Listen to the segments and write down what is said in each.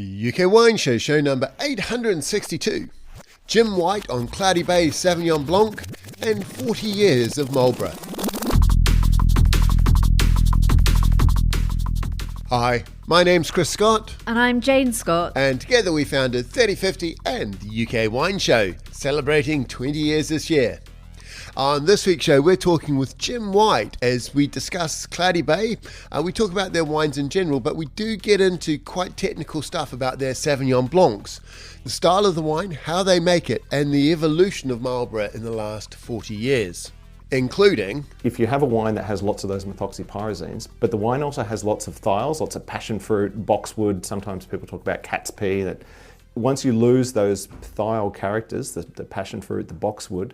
UK Wine Show, show number 862. Jim White on Cloudy Bay Sauvignon Blanc and 40 years of Marlborough. Hi, my name's Chris Scott. And I'm Jane Scott. And together we founded 3050 and the UK Wine Show, celebrating 20 years this year. On this week's show, we're talking with Jim White as we discuss Cloudy Bay. We talk about their wines in general, but we do get into quite technical stuff about their Sauvignon Blancs, the style of the wine, how they make it, and the evolution of Marlborough in the last 40 years, including... If you have a wine that has lots of those methoxypyrazines, but the wine also has lots of thiols, lots of passion fruit, boxwood, sometimes people talk about cat's pea, that once you lose those thiol characters, the passion fruit, the boxwood,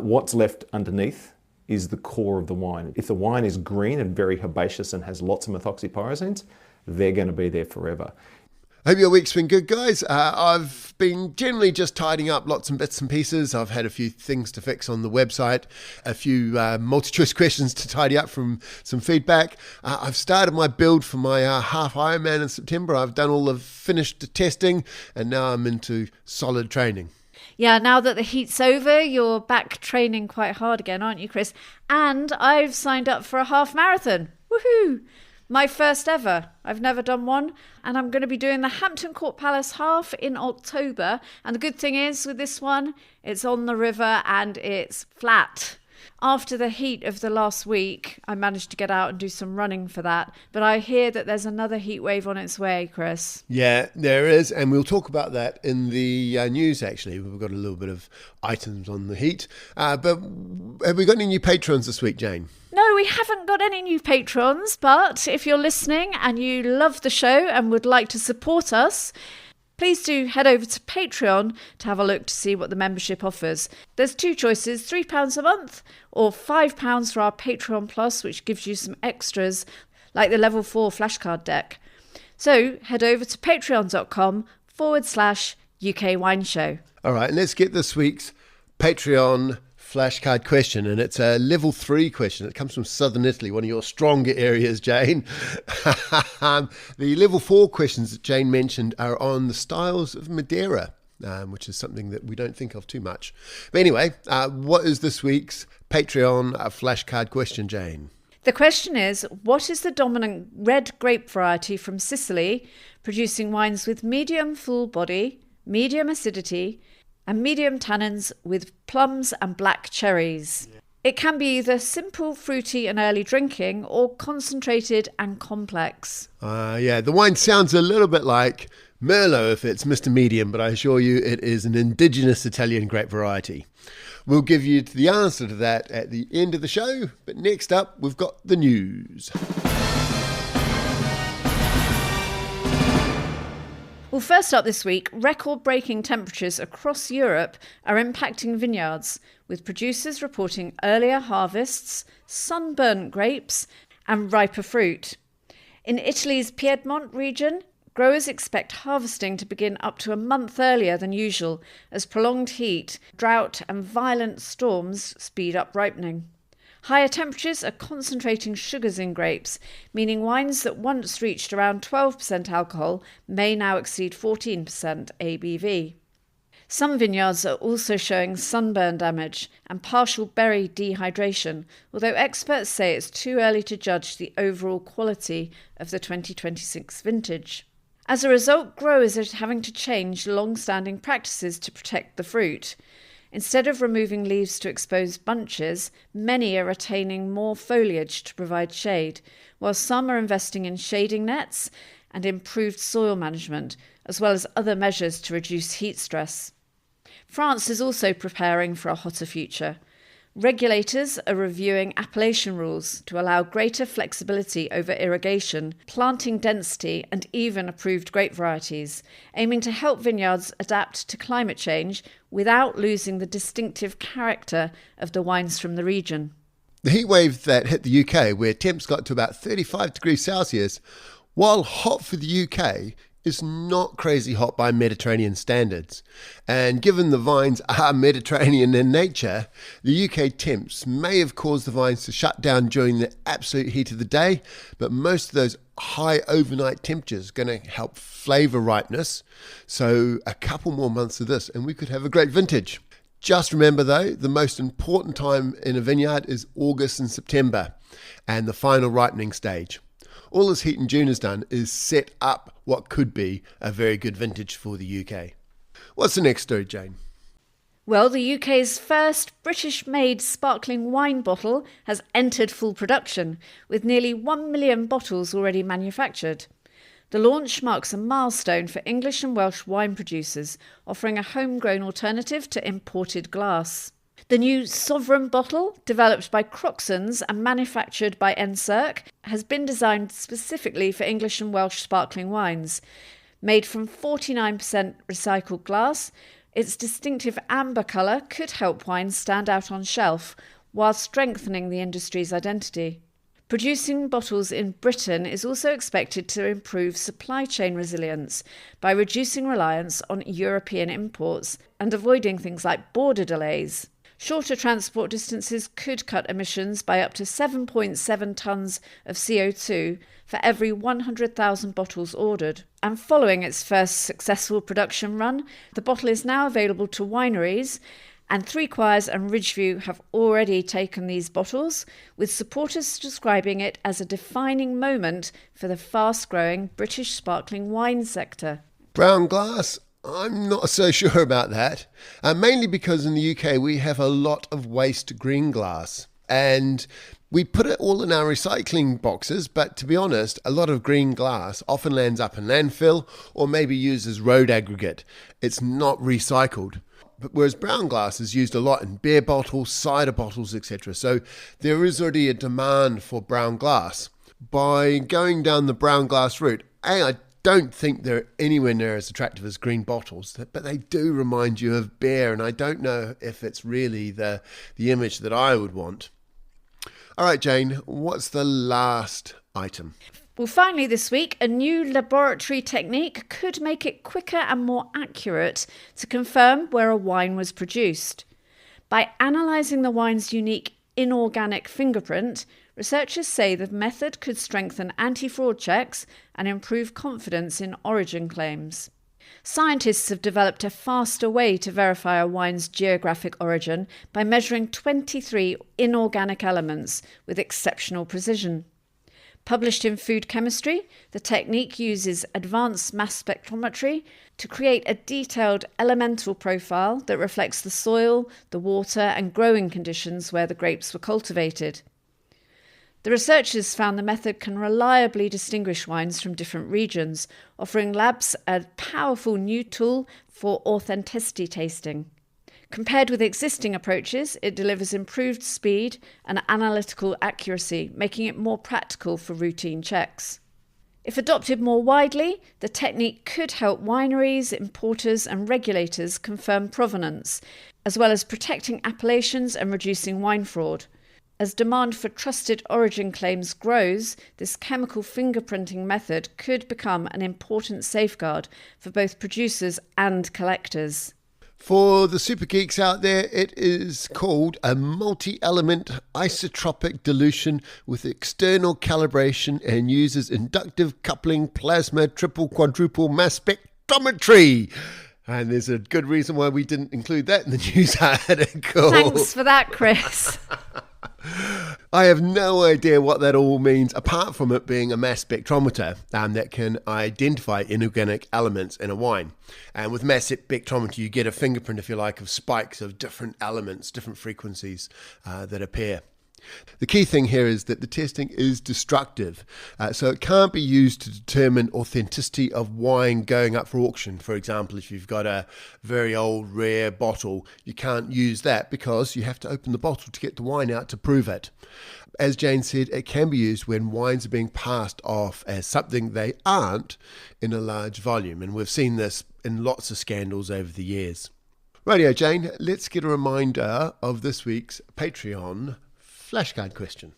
what's left underneath is the core of the wine. If the wine is green and very herbaceous and has lots of methoxypyrazines, they're going to be there forever. Hope your week's been good, guys. I've been generally just tidying up lots and bits and pieces. I've had a few things to fix on the website, a few multi-choice questions to tidy up from some feedback. I've started my build for my half Ironman in September. I've done all the finished testing, and now I'm into solid training. Yeah, now that the heat's over, you're back training quite hard again, aren't you, Chris? And I've signed up for a half marathon. Woohoo! My first ever. I've never done one. And I'm going to be doing the Hampton Court Palace half in October. And the good thing is with this one, it's on the river and it's flat. After the heat of the last week, I managed to get out and do some running for that. But I hear that there's another heat wave on its way, Chris. Yeah, there is. And we'll talk about that in the news, actually. We've got a little bit of items on the heat. But have we got any new patrons this week, Jane? No, we haven't got any new patrons. But if you're listening and you love the show and would like to support us, please do head over to Patreon to have a look to see what the membership offers. There's two choices, £3 a month or £5 for our Patreon Plus, which gives you some extras like the level 4 flashcard deck. So head over to patreon.com/UK Wine Show. All right, and let's get this week's Patreon flashcard question, and it's a level 3 question. It comes from southern Italy, one of your stronger areas, Jane. The level 4 questions that Jane mentioned are on the styles of Madeira, which is something that we don't think of too much. But anyway, what is this week's Patreon flashcard question, Jane? The question is, what is the dominant red grape variety from Sicily, producing wines with medium full body, medium acidity, and medium tannins with plums and black cherries? It can be either simple, fruity and early drinking or concentrated and complex. Yeah, the wine sounds a little bit like Merlot if it's Mr. Medium, but I assure you it is an indigenous Italian grape variety. We'll give you the answer to that at the end of the show, but next up we've got the news. Well, first up this week, record-breaking temperatures across Europe are impacting vineyards, with producers reporting earlier harvests, sunburnt grapes, and riper fruit. In Italy's Piedmont region, growers expect harvesting to begin up to a month earlier than usual, as prolonged heat, drought, and violent storms speed up ripening. Higher temperatures are concentrating sugars in grapes, meaning wines that once reached around 12% alcohol may now exceed 14% ABV. Some vineyards are also showing sunburn damage and partial berry dehydration, although experts say it's too early to judge the overall quality of the 2026 vintage. As a result, growers are having to change long-standing practices to protect the fruit. Instead of removing leaves to expose bunches, many are retaining more foliage to provide shade, while some are investing in shading nets and improved soil management, as well as other measures to reduce heat stress. France is also preparing for a hotter future. Regulators are reviewing appellation rules to allow greater flexibility over irrigation, planting density, and even approved grape varieties, aiming to help vineyards adapt to climate change without losing the distinctive character of the wines from the region. The heat wave that hit the UK, where temps got to about 35 degrees Celsius, while hot for the UK, is not crazy hot by Mediterranean standards. And given the vines are Mediterranean in nature, the UK temps may have caused the vines to shut down during the absolute heat of the day, but most of those high overnight temperatures are going to help flavour ripeness. So a couple more months of this and we could have a great vintage. Just remember though, the most important time in a vineyard is August and September and the final ripening stage. All this heat in June has done is set up what could be a very good vintage for the UK. What's the next story, Jane? Well, the UK's first British-made sparkling wine bottle has entered full production, with nearly 1 million bottles already manufactured. The launch marks a milestone for English and Welsh wine producers, offering a homegrown alternative to imported glass. The new Sovereign bottle, developed by Croxons and manufactured by Encirc, has been designed specifically for English and Welsh sparkling wines. Made from 49% recycled glass, its distinctive amber colour could help wines stand out on shelf, while strengthening the industry's identity. Producing bottles in Britain is also expected to improve supply chain resilience by reducing reliance on European imports and avoiding things like border delays. Shorter transport distances could cut emissions by up to 7.7 tonnes of CO2 for every 100,000 bottles ordered. And following its first successful production run, the bottle is now available to wineries, and Three Choirs and Ridgeview have already taken these bottles, with supporters describing it as a defining moment for the fast-growing British sparkling wine sector. Brown glass? I'm not so sure about that, mainly because in the UK we have a lot of waste green glass and we put it all in our recycling boxes, but to be honest, a lot of green glass often lands up in landfill or maybe used as road aggregate. It's not recycled. But whereas brown glass is used a lot in beer bottles, cider bottles, etc. So there is already a demand for brown glass. By going down the brown glass route, I don't think they're anywhere near as attractive as green bottles, but they do remind you of beer, and I don't know if it's really the image that I would want. All right, Jane, what's the last item? Well, finally this week, a new laboratory technique could make it quicker and more accurate to confirm where a wine was produced. By analysing the wine's unique inorganic fingerprint, researchers say the method could strengthen anti-fraud checks and improve confidence in origin claims. Scientists have developed a faster way to verify a wine's geographic origin by measuring 23 inorganic elements with exceptional precision. Published in Food Chemistry, the technique uses advanced mass spectrometry to create a detailed elemental profile that reflects the soil, the water, and growing conditions where the grapes were cultivated. The researchers found the method can reliably distinguish wines from different regions, offering labs a powerful new tool for authenticity tasting. Compared with existing approaches, it delivers improved speed and analytical accuracy, making it more practical for routine checks. If adopted more widely, the technique could help wineries, importers and regulators confirm provenance, as well as protecting appellations and reducing wine fraud. As demand for trusted origin claims grows, this chemical fingerprinting method could become an important safeguard for both producers and collectors. For the super geeks out there, it is called a multi-element isotropic dilution with external calibration and uses inductive coupling plasma triple quadruple mass spectrometry. And there's a good reason why we didn't include that in the news article. Thanks for that, Chris. I have no idea what that all means, apart from it being a mass spectrometer that can identify inorganic elements in a wine. And with mass spectrometry, you get a fingerprint, if you like, of spikes of different elements, different frequencies that appear. The key thing here is that the testing is destructive, so it can't be used to determine authenticity of wine going up for auction. For example, if you've got a very old rare bottle, you can't use that because you have to open the bottle to get the wine out to prove it. As Jane said, it can be used when wines are being passed off as something they aren't in a large volume, and we've seen this in lots of scandals over the years. Rightio, Jane, let's get a reminder of this week's Patreon flashcard question.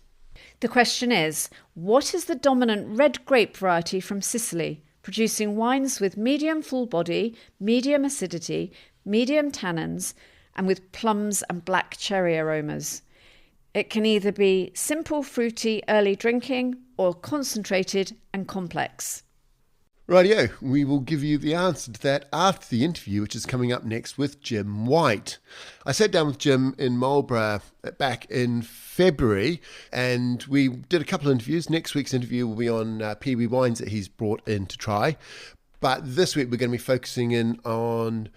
The question is, what is the dominant red grape variety from Sicily, producing wines with medium full body, medium acidity, medium tannins, and with plums and black cherry aromas. It can either be simple, fruity, early drinking or concentrated and complex. Rightio, we will give you the answer to that after the interview, which is coming up next with Jim White. I sat down with Jim in Marlborough back in February, and we did a couple of interviews. Next week's interview will be on PB wines that he's brought in to try. But this week we're going to be focusing in on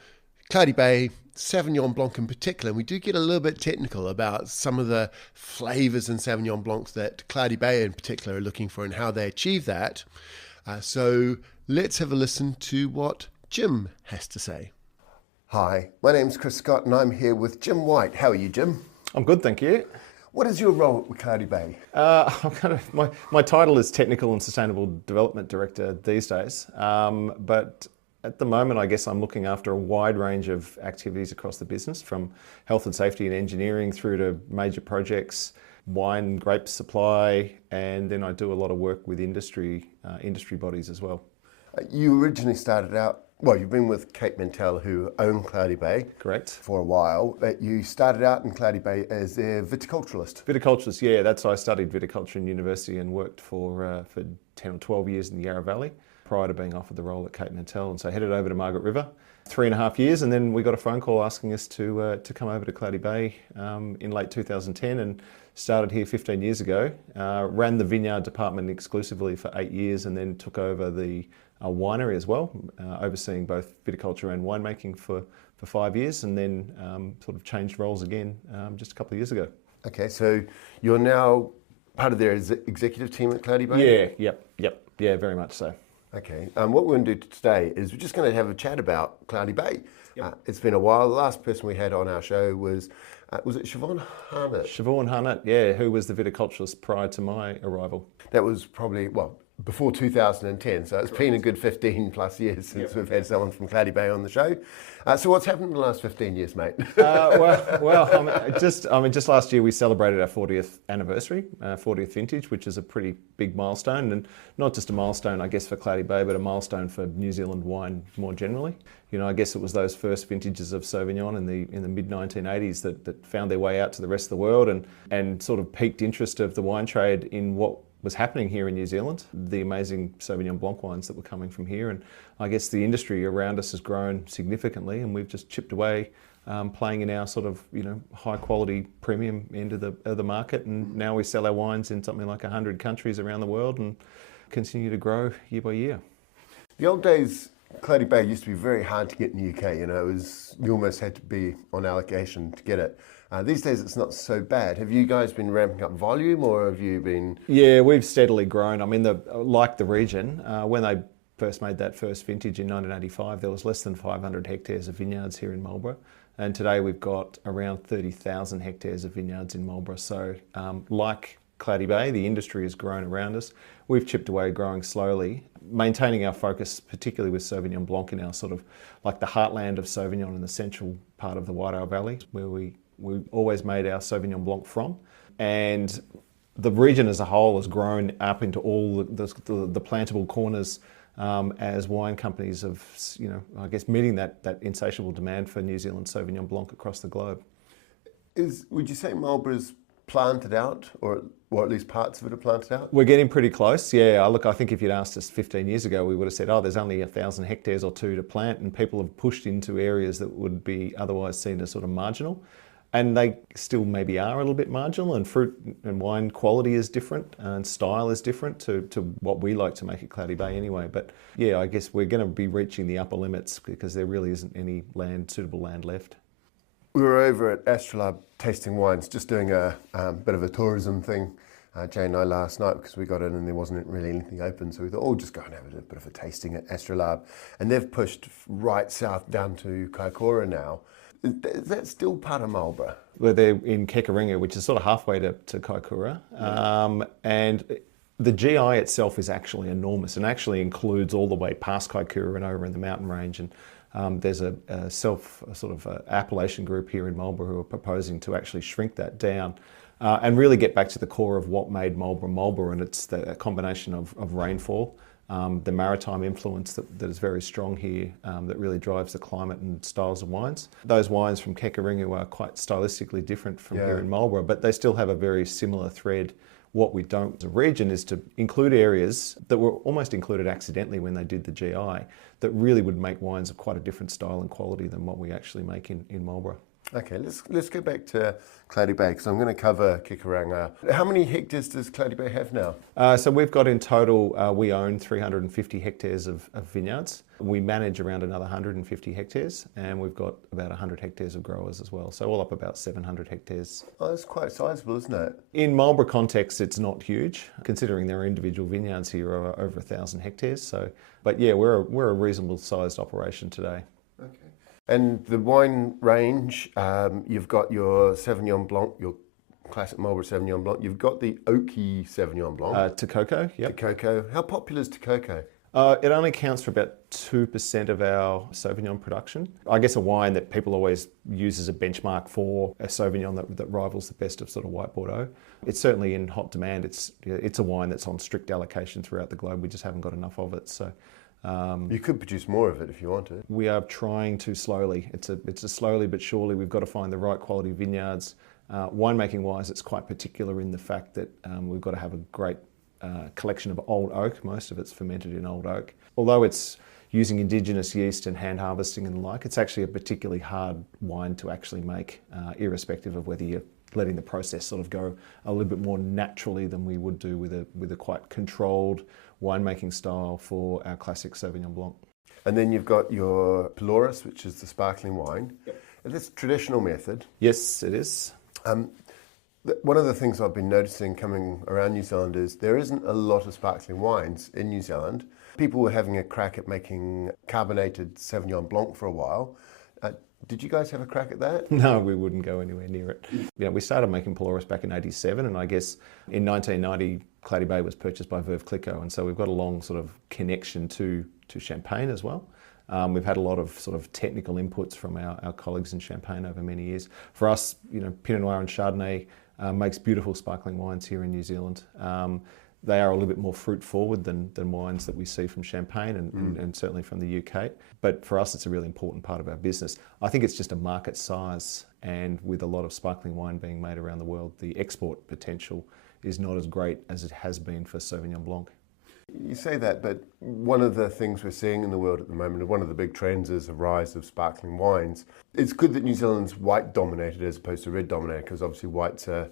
Cloudy Bay Sauvignon Blanc in particular. And we do get a little bit technical about some of the flavours in Sauvignon Blancs that Cloudy Bay in particular are looking for and how they achieve that. So let's have a listen to what Jim has to say. Hi, my name's Chris Scott and I'm here with Jim White. How are you, Jim? I'm good, thank you. What is your role with Cloudy Bay? My title is Technical and Sustainable Development Director these days, but at the moment I guess I'm looking after a wide range of activities across the business, from health and safety and engineering through to major projects, wine, grape supply, and then I do a lot of work with industry bodies as well. You originally started out, well, you've been with Kate Mentell, who own Cloudy Bay. Correct. For a while. You started out in Cloudy Bay as their viticulturalist. Viticulturist, yeah. I studied viticulture in university and worked for 10 or 12 years in the Yarra Valley prior to being offered the role at Kate Mentell. And so I headed over to Margaret River, 3.5 years, and then we got a phone call asking us to come over to Cloudy Bay in late 2010 and started here 15 years ago. Ran the vineyard department exclusively for 8 years and then took over the winery as well, overseeing both viticulture and winemaking for 5 years, and then sort of changed roles again just a couple of years ago. Okay, so you're now part of their executive team at Cloudy Bay? Yeah, very much so. Okay, what we're going to do today is we're just going to have a chat about Cloudy Bay. Yep. It's been a while. The last person we had on our show was it Siobhan Harnett? Siobhan Harnett, yeah, who was the viticulturist prior to my arrival. That was probably, before 2010, so it's been a good 15 plus years since we've had someone from Cloudy Bay on the show. So what's happened in the last 15 years, mate? Just last year we celebrated our 40th anniversary, 40th vintage, which is a pretty big milestone, and not just a milestone, I guess, for Cloudy Bay, but a milestone for New Zealand wine more generally. You know, I guess it was those first vintages of Sauvignon in the mid-1980s that found their way out to the rest of the world and sort of piqued interest of the wine trade in what was happening here in New Zealand, the amazing Sauvignon Blanc wines that were coming from here. And I guess the industry around us has grown significantly, and we've just chipped away, playing in our sort of, high quality premium end of the market. And now we sell our wines in something like 100 countries around the world and continue to grow year by year. The old days, Cloudy Bay used to be very hard to get in the UK. You almost had to be on allocation to get it. These days it's not so bad. Have you guys been ramping up volume, or have you been? Yeah, we've steadily grown. I mean, like the region, when they first made that first vintage in 1985, there was less than 500 hectares of vineyards here in Marlborough. And today we've got around 30,000 hectares of vineyards in Marlborough. So like Cloudy Bay, the industry has grown around us. We've chipped away, growing slowly, maintaining our focus, particularly with Sauvignon Blanc in our sort of like the heartland of Sauvignon in the central part of the Wairau Valley, where we always made our Sauvignon Blanc from. And the region as a whole has grown up into all the plantable corners as wine companies have, I guess, meeting that insatiable demand for New Zealand Sauvignon Blanc across the globe. Would you say Marlborough's planted out, or at least parts of it are planted out? We're getting pretty close, yeah. Look, I think if you'd asked us 15 years ago, we would have said, there's only 1,000 hectares or two to plant, and people have pushed into areas that would be otherwise seen as sort of marginal. And they still maybe are a little bit marginal, and fruit and wine quality is different and style is different to what we like to make at Cloudy Bay anyway. But yeah, I guess we're going to be reaching the upper limits because there really isn't any suitable land left. We were over at Astrolabe tasting wines, just doing a bit of a tourism thing, Jane and I, last night, because we got in and there wasn't really anything open. So we thought, just go and have a bit of a tasting at Astrolabe. And they've pushed right south down to Kaikoura now. Is that still part of Marlborough? Well, they're in Kekaringa, which is sort of halfway to Kaikoura. And the GI itself is actually enormous and actually includes all the way past Kaikoura and over in the mountain range. And there's a appellation group here in Marlborough who are proposing to actually shrink that down and really get back to the core of what made Marlborough Marlborough. And it's a combination of rainfall, the maritime influence that is very strong here, that really drives the climate and styles of wines. Those wines from Kekaringu are quite stylistically different from here in Marlborough, but they still have a very similar thread. What we don't as a region is to include areas that were almost included accidentally when they did the GI that really would make wines of quite a different style and quality than what we actually make in Marlborough. Okay, let's go back to Cloudy Bay, because I'm going to cover Kekaringu. How many hectares does Cloudy Bay have now? So we've got in total, we own 350 hectares of vineyards. We manage around another 150 hectares, and we've got about 100 hectares of growers as well. So all up about 700 hectares. Oh, that's quite sizable, isn't it? In Marlborough context, it's not huge, considering there are individual vineyards here are over 1,000 hectares. So, but yeah, we're a reasonable sized operation today. Okay. And the wine range, you've got your Sauvignon Blanc, your classic Marlborough Sauvignon Blanc. You've got the oaky Sauvignon Blanc. Tekoko, yep. Tekoko. How popular is Tekoko? It only accounts for about 2% of our Sauvignon production. I guess a wine that people always use as a benchmark for a Sauvignon that rivals the best of sort of white Bordeaux. It's certainly in hot demand. It's a wine that's on strict allocation throughout the globe. We just haven't got enough of it. So. You could produce more of it if you wanted. We are trying to slowly. It's a slowly but surely. We've got to find the right quality vineyards. Winemaking wise, it's quite particular in the fact that we've got to have a great collection of old oak. Most of it's fermented in old oak. Although it's using indigenous yeast and hand harvesting and the like, it's actually a particularly hard wine to actually make, irrespective of whether you're letting the process sort of go a little bit more naturally than we would do with a quite controlled winemaking style for our classic Sauvignon Blanc. And then you've got your Pelorus, which is the sparkling wine. Yep. This traditional method. Yes, it is. One of the things I've been noticing coming around New Zealand is there isn't a lot of sparkling wines in New Zealand. People were having a crack at making carbonated Sauvignon Blanc for a while. Did you guys have a crack at that? No, we wouldn't go anywhere near it. We started making Pelorus back in '87, and I guess in 1990, Cloudy Bay was purchased by Veuve Clicquot, and so we've got a long sort of connection to Champagne as well. We've had a lot of sort of technical inputs from our colleagues in Champagne over many years. For us, Pinot Noir and Chardonnay makes beautiful sparkling wines here in New Zealand. They are a little bit more fruit forward than wines that we see from Champagne and certainly from the UK. But for us, it's a really important part of our business. I think it's just a market size, and with a lot of sparkling wine being made around the world, the export potential is not as great as it has been for Sauvignon Blanc. You say that, but one of the things we're seeing in the world at the moment, one of the big trends is a rise of sparkling wines. It's good that New Zealand's white dominated as opposed to red dominated, because obviously whites are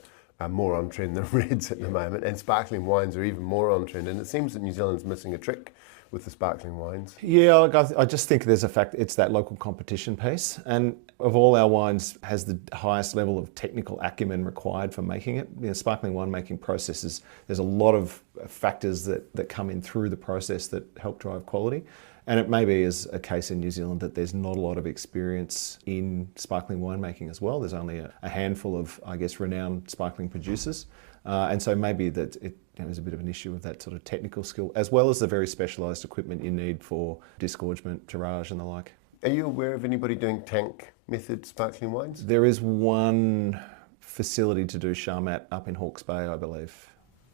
more on trend than reds at the moment, and sparkling wines are even more on trend. And it seems that New Zealand's missing a trick with the sparkling wines. Yeah, I just think there's a fact, it's that local competition piece. And of all our wines, has the highest level of technical acumen required for making it. Sparkling winemaking processes, there's a lot of factors that come in through the process that help drive quality. And it may be as a case in New Zealand that there's not a lot of experience in sparkling winemaking as well. There's only a handful of, I guess, renowned sparkling producers. And so maybe that there's a bit of an issue with that sort of technical skill, as well as the very specialised equipment you need for disgorgement, tirage and the like. Are you aware of anybody doing tank method sparkling wines? There is one facility to do Charmat up in Hawke's Bay, I believe.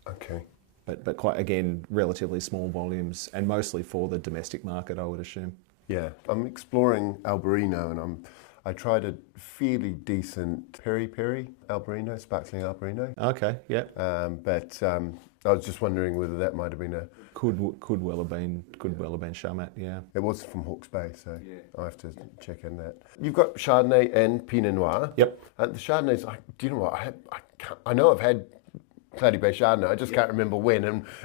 Okay. But quite, again, relatively small volumes, and mostly for the domestic market, I would assume. Yeah, I'm exploring Albarino, and I tried a fairly decent peri Albarino, sparkling Albarino. Okay, yeah. But I was just wondering whether that might have been could well have been Charmat, yeah. It was from Hawke's Bay, so yeah. I have to check in that. You've got Chardonnay and Pinot Noir. Yep. The Chardonnays, do you know what? I know I've had Cloudy Bay Chardonnay. I just can't remember when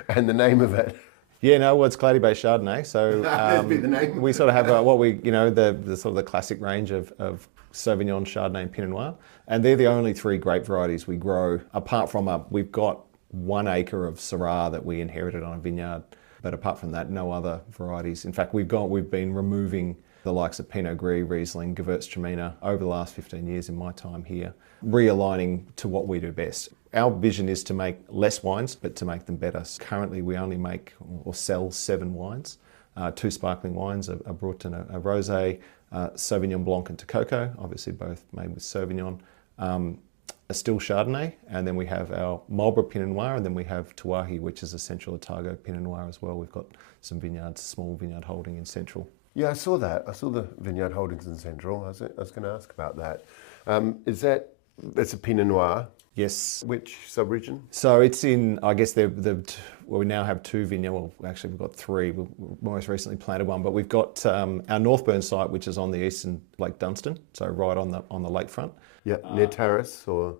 and the name of it. Yeah, no, well, it's Cloudy Bay Chardonnay. So that'd be the name. We sort of have the sort of the classic range of Sauvignon, Chardonnay, and Pinot Noir, and they're the only three grape varieties we grow. Apart from we've got 1 acre of Syrah that we inherited on a vineyard, but apart from that, no other varieties. In fact, we've been removing the likes of Pinot Gris, Riesling, Gewürztraminer over the last 15 years in my time here, realigning to what we do best. Our vision is to make less wines, but to make them better. So currently, we only make or sell 7 wines. 2 sparkling wines, a Brut and a Rosé, Sauvignon Blanc and Tekoko, obviously both made with Sauvignon. a still Chardonnay, and then we have our Marlborough Pinot Noir, and then we have Tawahi, which is a Central Otago Pinot Noir as well. We've got some vineyards, small vineyard holding in Central. Yeah, I saw that. I saw the vineyard holdings in Central. I was going to ask about that. It's a Pinot Noir. Yes. Which sub-region? So it's in, I guess, we now have two vineyards. Well, actually, we've got three. We most recently planted one, but we've got our Northburn site, which is on the eastern Lake Dunstan, so right on the lakefront. Yeah, near Terrace or?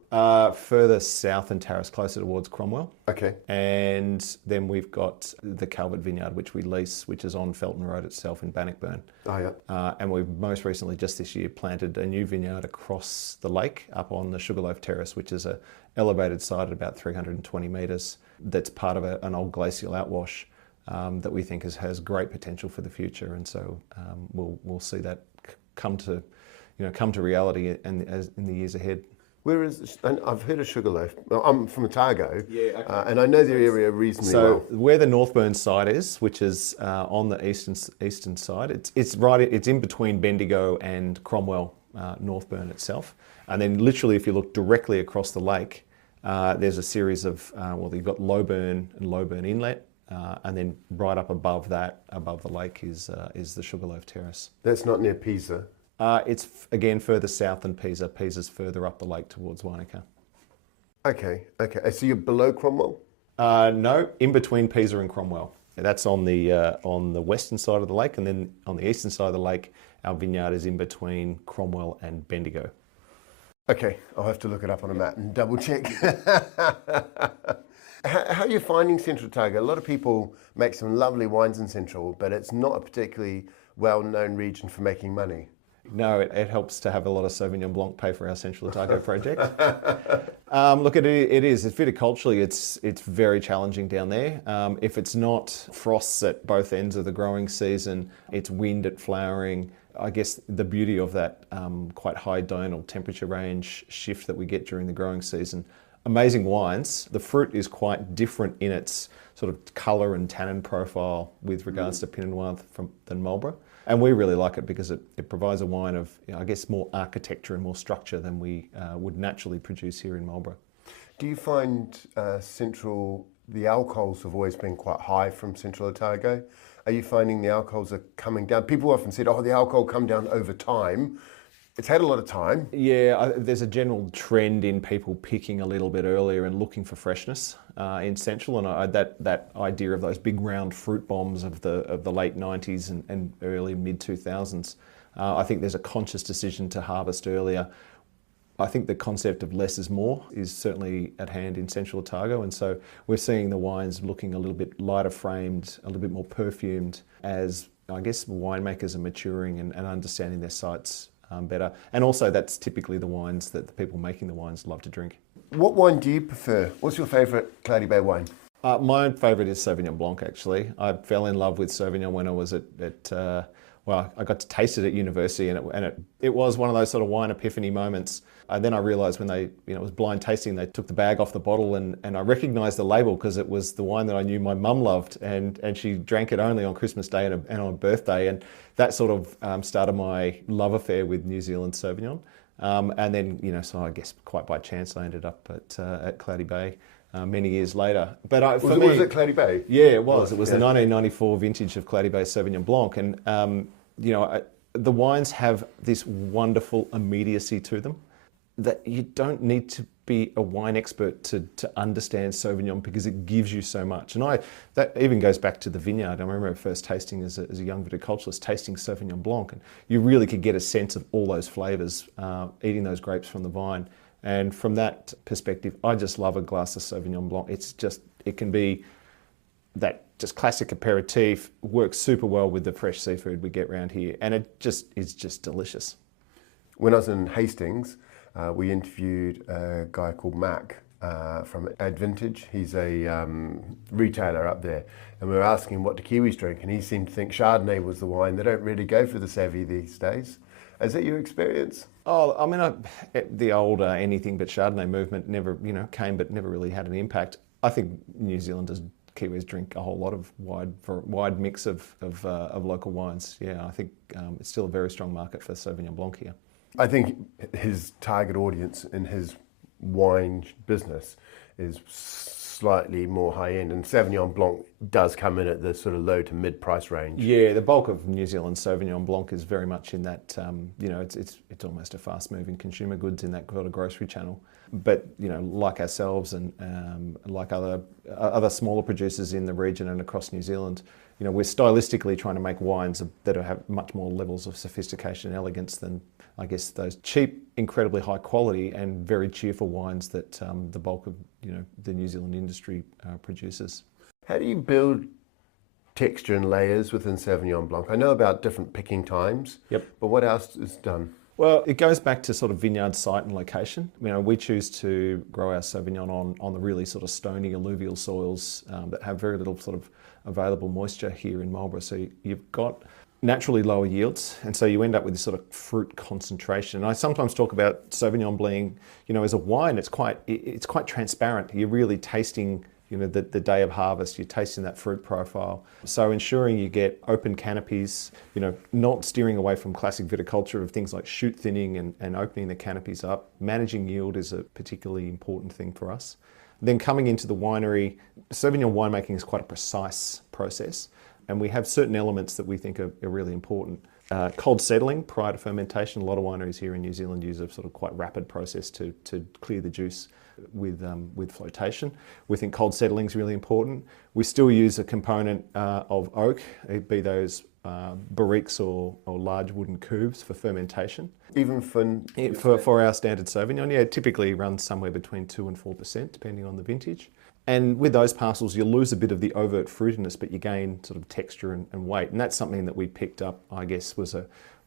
Further south than Terrace, closer towards Cromwell. Okay. And then we've got the Calvert Vineyard, which we lease, which is on Felton Road itself in Bannockburn. Oh, yeah. And we've most recently, just this year, planted a new vineyard across the lake up on the Sugarloaf Terrace, which is a elevated site at about 320 metres that's part of an old glacial outwash that we think has great potential for the future. And so we'll see that come to reality in the years ahead. Where is? And I've heard of Sugarloaf. Well, I'm from Otago, yeah, okay. And I know the area reasonably well. So where the Northburn site is, which is on the eastern side, it's in between Bendigo and Cromwell, Northburn itself. And then literally, if you look directly across the lake, there's a series of you've got Lowburn and Lowburn Inlet. And then right up above the lake, is the Sugarloaf Terrace. That's not near Pisa. It's again further south than Pisa. Pisa's further up the lake towards Wanaka. Okay. So you're below Cromwell? No, in between Pisa and Cromwell. That's on the western side of the lake, and then on the eastern side of the lake, our vineyard is in between Cromwell and Bendigo. Okay, I'll have to look it up on a map and double check. How are you finding Central Otago? A lot of people make some lovely wines in Central, but it's not a particularly well-known region for making money. No, it helps to have a lot of Sauvignon Blanc pay for our Central Otago project. Look, it is. Viticulturally, it's very challenging down there. If it's not frosts at both ends of the growing season, it's wind at flowering. I guess the beauty of that quite high diurnal temperature range shift that we get during the growing season. Amazing wines. The fruit is quite different in its sort of colour and tannin profile with regards to Pinot Noir than Marlborough. And we really like it because it provides a wine of, I guess, more architecture and more structure than we would naturally produce here in Marlborough. Do you find Central, the alcohols have always been quite high from Central Otago? Are you finding the alcohols are coming down? People often said, the alcohol come down over time. It's had a lot of time. Yeah, there's a general trend in people picking a little bit earlier and looking for freshness in Central, and that idea of those big round fruit bombs of the late 90s and early mid 2000s. I think there's a conscious decision to harvest earlier. I think the concept of less is more is certainly at hand in Central Otago, and so we're seeing the wines looking a little bit lighter framed, a little bit more perfumed, as I guess winemakers are maturing and understanding their sites better. And also that's typically the wines that the people making the wines love to drink. What wine do you prefer? What's your favourite Cloudy Bay wine? My favourite is Sauvignon Blanc, actually. I fell in love with Sauvignon when I was I got to taste it at university, and it was one of those sort of wine epiphany moments. And then I realised when it was blind tasting, they took the bag off the bottle, and I recognised the label because it was the wine that I knew my mum loved, and she drank it only on Christmas Day and on a birthday, and that sort of started my love affair with New Zealand Sauvignon. And then, so I guess quite by chance I ended up at Cloudy Bay many years later. But was it Cloudy Bay? Yeah, it was. It was the 1994 vintage of Cloudy Bay Sauvignon Blanc, and the wines have this wonderful immediacy to them that you don't need to be a wine expert to understand Sauvignon, because it gives you so much. And that even goes back to the vineyard. I remember first tasting as a young viticulturalist, tasting Sauvignon Blanc, and you really could get a sense of all those flavours eating those grapes from the vine. And from that perspective, I just love a glass of Sauvignon Blanc. It can be that just classic aperitif, works super well with the fresh seafood we get around here, and it is just delicious. When I was in Hastings, we interviewed a guy called Mac from Ad Vintage. He's a retailer up there, and we were asking him what do Kiwis drink, and he seemed to think Chardonnay was the wine. They don't really go for the Savvy these days. Is that your experience? Oh, I mean, the old anything but Chardonnay movement never, came, but never really had an impact. I think New Zealanders, Kiwis drink a whole lot of wide mix of local wines. Yeah, I think it's still a very strong market for Sauvignon Blanc here. I think his target audience in his wine business is slightly more high end, and Sauvignon Blanc does come in at the sort of low to mid price range. Yeah, the bulk of New Zealand Sauvignon Blanc is very much in that, it's almost a fast moving consumer goods in that sort of grocery channel. But, like ourselves and like other smaller producers in the region and across New Zealand, we're stylistically trying to make wines that have much more levels of sophistication and elegance than, I guess, those cheap, incredibly high quality and very cheerful wines that the bulk of the New Zealand industry produces. How do you build texture and layers within Sauvignon Blanc? I know about different picking times. Yep. But what else is done? Well, it goes back to sort of vineyard site and location. We choose to grow our Sauvignon on the really sort of stony alluvial soils that have very little sort of available moisture here in Marlborough. So you've got naturally lower yields, and so you end up with this sort of fruit concentration. And I sometimes talk about Sauvignon Blanc, as a wine, it's quite transparent. You're really tasting, the day of harvest, you're tasting that fruit profile. So ensuring you get open canopies, not steering away from classic viticulture of things like shoot thinning and opening the canopies up. Managing yield is a particularly important thing for us. Then coming into the winery, Sauvignon winemaking is quite a precise process, and we have certain elements that we think are really important. Cold settling prior to fermentation. A lot of wineries here in New Zealand use a sort of quite rapid process to clear the juice with flotation. We think cold settling is really important. We still use a component of oak, be those barriques or large wooden cubes for fermentation. Even for our standard Sauvignon, it typically runs somewhere between 2 and 4%, depending on the vintage. And with those parcels, you lose a bit of the overt fruitiness, but you gain sort of texture and weight. And that's something that we picked up, I guess, was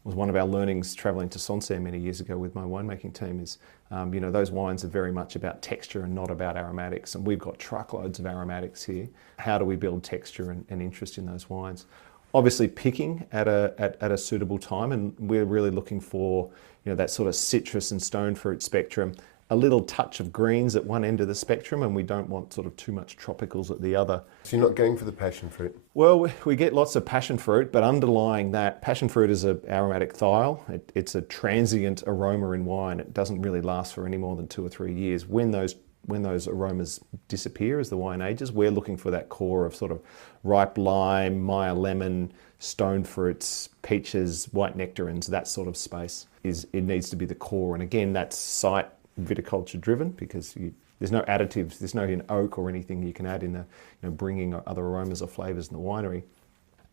one of our learnings travelling to Sancerre many years ago with my winemaking team is, those wines are very much about texture and not about aromatics. And we've got truckloads of aromatics here. How do we build texture and interest in those wines? Obviously picking at a suitable time, and we're really looking for, that sort of citrus and stone fruit spectrum, a little touch of greens at one end of the spectrum, and we don't want sort of too much tropicals at the other. So you're not going for the passion fruit? Well, we get lots of passion fruit, but underlying that, passion fruit is an aromatic thiol. It's a transient aroma in wine. It doesn't really last for any more than 2 or 3 years. When those aromas disappear as the wine ages, we're looking for that core of sort of ripe lime, Meyer lemon, stone fruits, peaches, white nectarines, that sort of space. It needs to be the core. And again, that's site viticulture driven, because there's no additives, there's no oak or anything you can add in the bringing other aromas or flavours in the winery.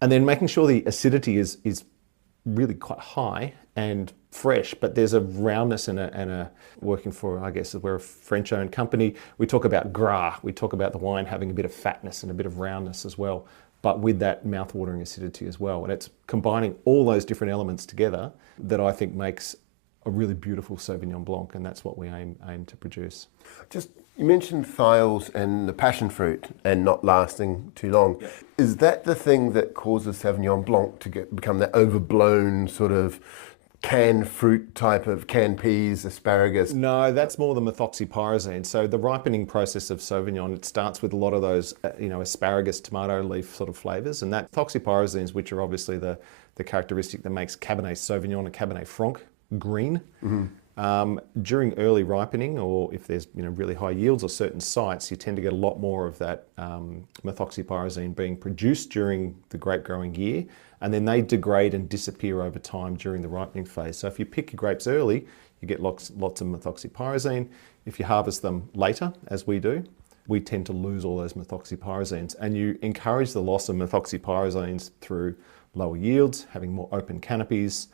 And then making sure the acidity is really quite high and fresh, but there's a roundness and a working for, I guess, we're a French-owned company. We talk about gras. We talk about the wine having a bit of fatness and a bit of roundness as well, but with that mouth-watering acidity as well. And it's combining all those different elements together that I think makes a really beautiful Sauvignon Blanc, and that's what we aim to produce. You mentioned thiols and the passion fruit and not lasting too long. Yeah. Is that the thing that causes Sauvignon Blanc to become that overblown sort of canned fruit type of canned peas, asparagus? No, that's more the methoxypyrazine. So the ripening process of Sauvignon, it starts with a lot of those, asparagus, tomato leaf sort of flavours, and that methoxypyrazines, which are obviously the characteristic that makes Cabernet Sauvignon and Cabernet Franc green. Mm-hmm. During early ripening, or if there's really high yields or certain sites, you tend to get a lot more of that methoxypyrazine being produced during the grape growing year, and then they degrade and disappear over time during the ripening phase. So if you pick your grapes early, you get lots of methoxypyrazine. If you harvest them later, as we do, we tend to lose all those methoxypyrazines, and you encourage the loss of methoxypyrazines through lower yields, having more open canopies,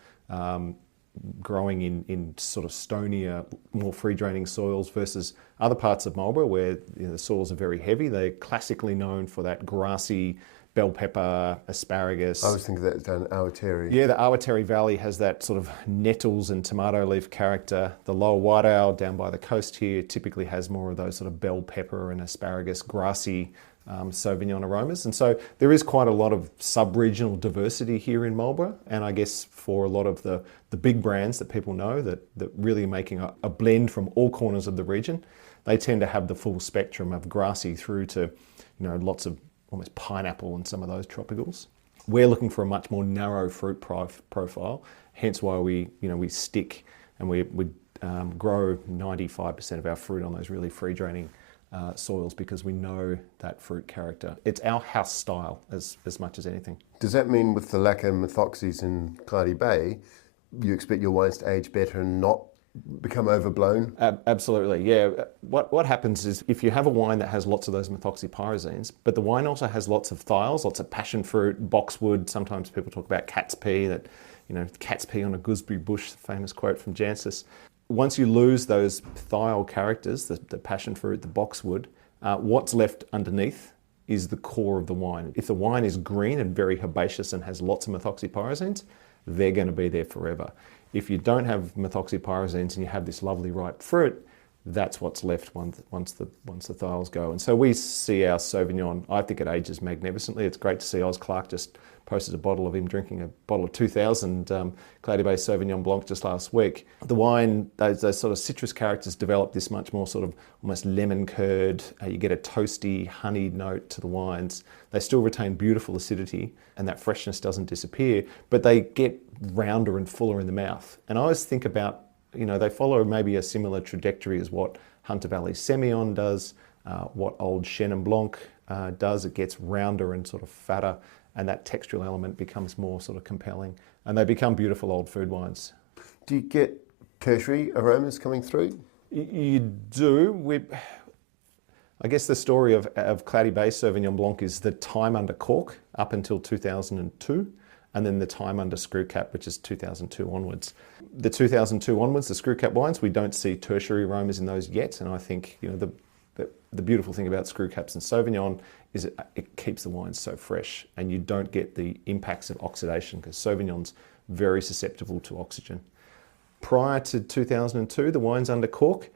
growing in sort of stonier, more free-draining soils versus other parts of Marlborough where the soils are very heavy. They're classically known for that grassy bell pepper, asparagus. I was thinking that down Awatere. Yeah, the Awatere Valley has that sort of nettles and tomato leaf character. The lower White Owl down by the coast here typically has more of those sort of bell pepper and asparagus, grassy Sauvignon aromas. And so there is quite a lot of sub-regional diversity here in Marlborough. And I guess for a lot of the big brands that people know that really are making a blend from all corners of the region, they tend to have the full spectrum of grassy through to lots of almost pineapple and some of those tropicals. We're looking for a much more narrow fruit profile, hence why we stick and we grow 95% of our fruit on those really free-draining soils because we know that fruit character. It's our house style as much as anything. Does that mean with the lack of methoxys in Cloudy Bay, you expect your wines to age better and not become overblown? Absolutely, yeah. What happens is if you have a wine that has lots of those methoxypyrazines, but the wine also has lots of thiols, lots of passion fruit, boxwood. Sometimes people talk about cat's pee, cat's pee on a gooseberry bush, famous quote from Jancis. Once you lose those thiol characters, the passion fruit, the boxwood, what's left underneath is the core of the wine. If the wine is green and very herbaceous and has lots of methoxypyrazines, they're going to be there forever. If you don't have methoxypyrazines and you have this lovely ripe fruit, that's what's left once the thiols go. And so we see our Sauvignon, I think it ages magnificently. It's great to see Oz Clark just posted a bottle of him drinking a bottle of 2000 Cloudy Bay Sauvignon Blanc just last week. The wine, those sort of citrus characters develop this much more sort of almost lemon curd. You get a toasty, honeyed note to the wines. They still retain beautiful acidity and that freshness doesn't disappear, but they get rounder and fuller in the mouth. And I always think about, they follow maybe a similar trajectory as what Hunter Valley Semillon does, what old Chenin Blanc does. It gets rounder and sort of fatter, and that textural element becomes more sort of compelling, and they become beautiful old food wines. Do you get tertiary aromas coming through? You do. I guess the story of Cloudy Bay Sauvignon Blanc is the time under cork up until 2002, and then the time under screw cap, which is 2002 onwards. The 2002 onwards, the screw cap wines, we don't see tertiary aromas in those yet, and I think the beautiful thing about screw caps and Sauvignon is it keeps the wines so fresh, and you don't get the impacts of oxidation because Sauvignon's very susceptible to oxygen. Prior to 2002, the wines under cork,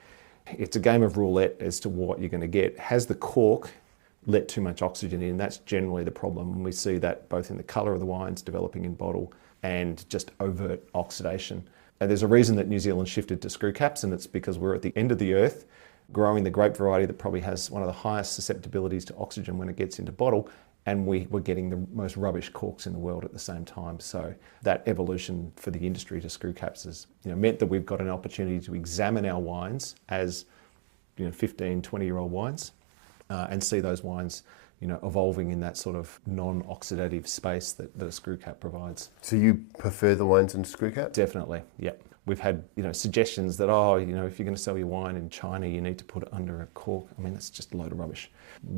it's a game of roulette as to what you're going to get. Has the cork let too much oxygen in? That's generally the problem, and we see that both in the colour of the wines developing in bottle and just overt oxidation. And there's a reason that New Zealand shifted to screw caps, and it's because we're at the end of the earth growing the grape variety that probably has one of the highest susceptibilities to oxygen when it gets into bottle, and we were getting the most rubbish corks in the world at the same time. So that evolution for the industry to screw caps has meant that we've got an opportunity to examine our wines as 15, 20-year-old wines and see those wines evolving in that sort of non-oxidative space that a screw cap provides. So you prefer the wines in screw cap? Definitely, yeah. We've had suggestions that, if you're going to sell your wine in China, you need to put it under a cork. I mean, that's just a load of rubbish.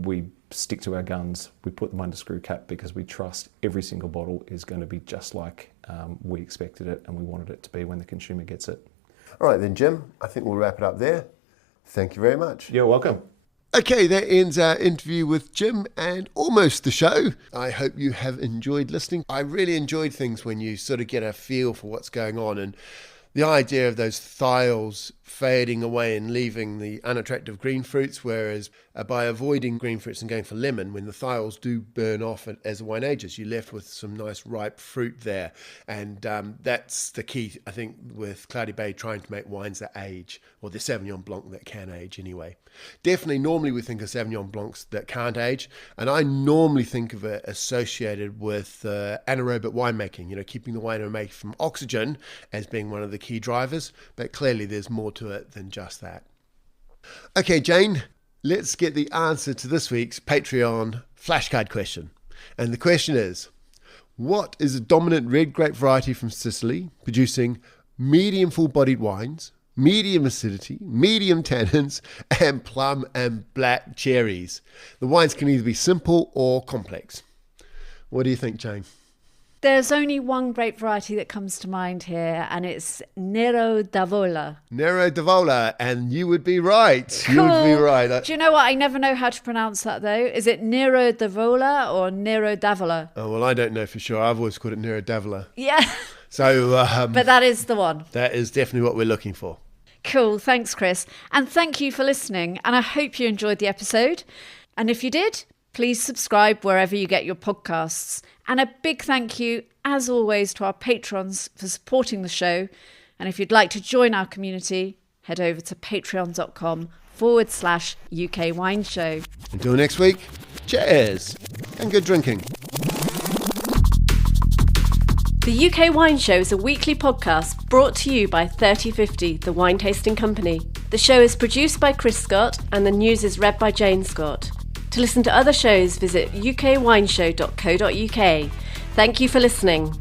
We stick to our guns. We put them under screw cap because we trust every single bottle is going to be just like we expected it and we wanted it to be when the consumer gets it. All right then, Jim, I think we'll wrap it up there. Thank you very much. You're welcome. Okay, that ends our interview with Jim and almost the show. I hope you have enjoyed listening. I really enjoyed things when you sort of get a feel for what's going on, and the idea of those thiols fading away and leaving the unattractive green fruits, whereas by avoiding green fruits and going for lemon, when the thiols do burn off as the wine ages, you're left with some nice ripe fruit there. And that's the key, I think, with Cloudy Bay trying to make wines that age, or the Sauvignon Blanc that can age anyway. Definitely, normally we think of Sauvignon Blancs that can't age, and I normally think of it associated with anaerobic winemaking, keeping the wine away from oxygen as being one of the key drivers, but clearly there's more to it than just that. Okay, Jane, let's get the answer to this week's Patreon flashcard question. And the question is, what is a dominant red grape variety from Sicily producing medium full-bodied wines, medium acidity, medium tannins, and plum and black cherries? The wines can either be simple or complex. What do you think, Jane? There's only one grape variety that comes to mind here, and it's Nero d'Avola. Nero d'Avola, and you would be right. Cool. You would be right. Do you know what? I never know how to pronounce that, though. Is it Nero d'Avola or Nero d'Avola? Oh, well, I don't know for sure. I've always called it Nero d'Avola. Yeah. So, but that is the one. That is definitely what we're looking for. Cool. Thanks, Chris. And thank you for listening. And I hope you enjoyed the episode. And if you did, please subscribe wherever you get your podcasts. And a big thank you, as always, to our patrons for supporting the show. And if you'd like to join our community, head over to patreon.com/UK Wine Show. Until next week, cheers and good drinking. The UK Wine Show is a weekly podcast brought to you by 3050, the wine tasting company. The show is produced by Chris Scott and the news is read by Jane Scott. To listen to other shows, visit ukwineshow.co.uk. Thank you for listening.